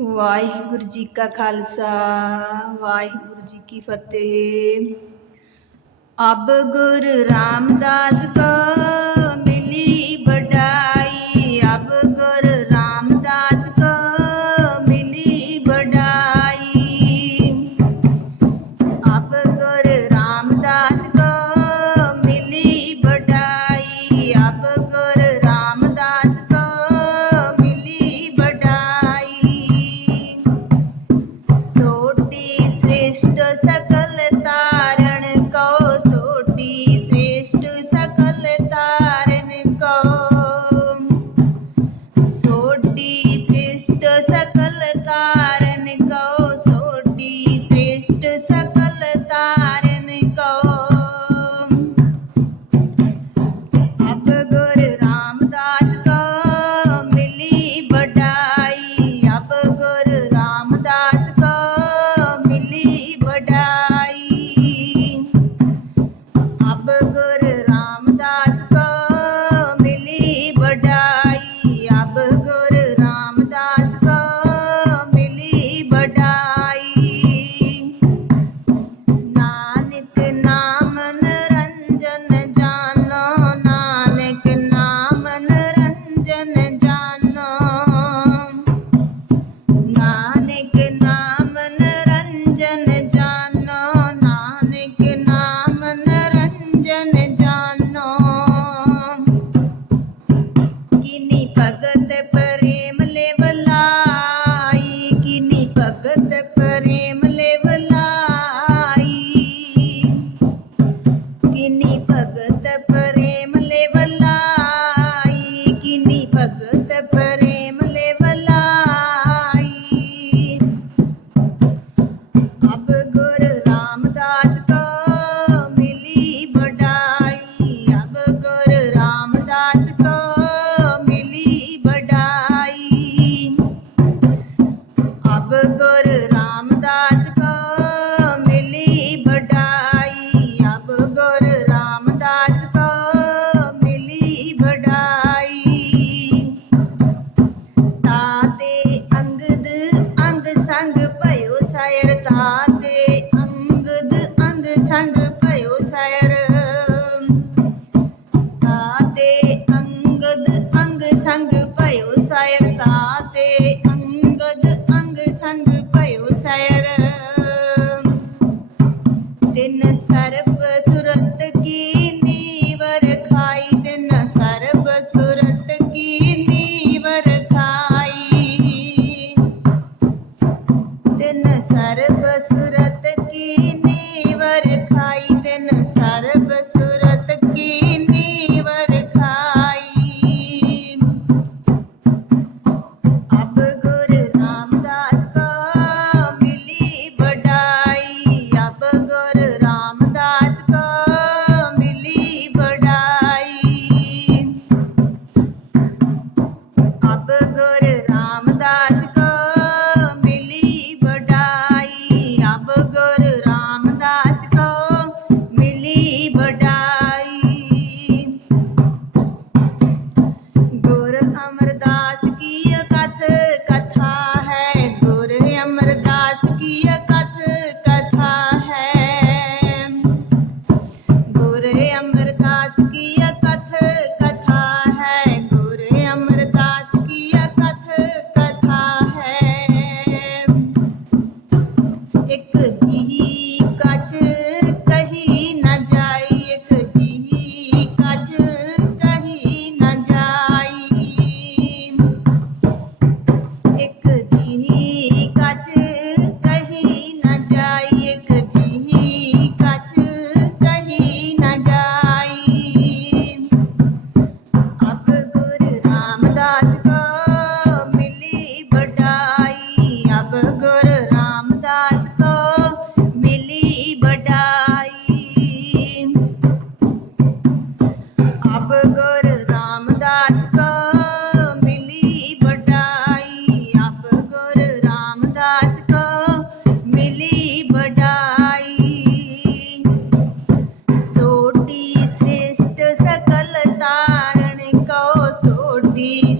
ਵਾਹਿਗੁਰੂ ਜੀ ਕਾ ਖਾਲਸਾ ਵਾਹਿਗੁਰੂ ਜੀ ਕੀ ਫਤਿਹ। ਅਬ ਗੁਰ ਰਾਮਦਾਸ ਕੋ సోటి ਤਾਤੇ ਅੰਗਦ ਅੰਗ ਸੰਗ ਭਇਓ ਸੈਰ। ਤਾਤੇ ਅੰਗਦ ਅੰਗ ਸੰਗ ਭਇਓ ਸੈਰ ਤਾਤੇ saudade. be